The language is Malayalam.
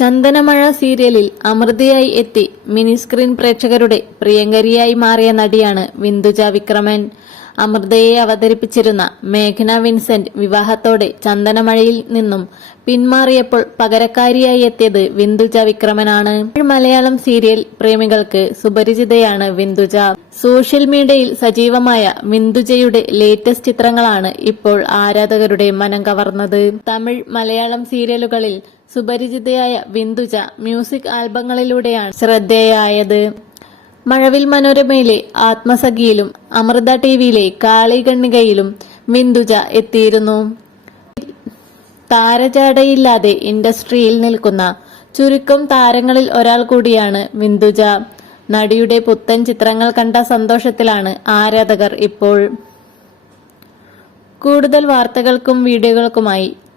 ചന്ദനമഴ സീരിയലിൽ അമൃതയായി എത്തി മിനി സ്ക്രീൻ പ്രേക്ഷകരുടെ പ്രിയങ്കരിയായി മാറിയ നടിയാണ് വിന്ദുജ വിക്രമൻ. അമൃതയെ അവതരിപ്പിച്ചിരുന്ന മേഘന വിൻസെന്റ് വിവാഹത്തോടെ ചന്ദനമഴയിൽ നിന്നും പിന്മാറിയപ്പോൾ പകരക്കാരിയായി എത്തിയത് വിന്ദുജ വിക്രമനാണ്. മലയാളം സീരിയൽ പ്രേമികൾക്ക് സുപരിചിതയാണ് വിന്ദുജ. സോഷ്യൽ മീഡിയയിൽ സജീവമായ വിന്ദുജയുടെ ലേറ്റസ്റ്റ് ചിത്രങ്ങളാണ് ഇപ്പോൾ ആരാധകരുടെ മനം കവർന്നത്. തമിഴ് മലയാളം സീരിയലുകളിൽ സുപരിചിതയായ വിന്ദുജ മ്യൂസിക് ആൽബങ്ങളിലൂടെയാണ് ശ്രദ്ധേയായത്. മഴവിൽ മനോരമയിലെ ആത്മസഖിയിലും അമൃത ടിവിയിലെ കാളികണ്ണികയിലും വിന്ദുജ എത്തിയിരുന്നു. താരജാടയില്ലാതെ ഇൻഡസ്ട്രിയിൽ നിൽക്കുന്ന ചുരുക്കം താരങ്ങളിൽ ഒരാൾ കൂടിയാണ് വിന്ദുജ. നടിയുടെ പുത്തൻ ചിത്രങ്ങൾ കണ്ട സന്തോഷത്തിലാണ് ആരാധകർ ഇപ്പോൾ. കൂടുതൽ വാർത്തകൾക്കും വീഡിയോകൾക്കുമായി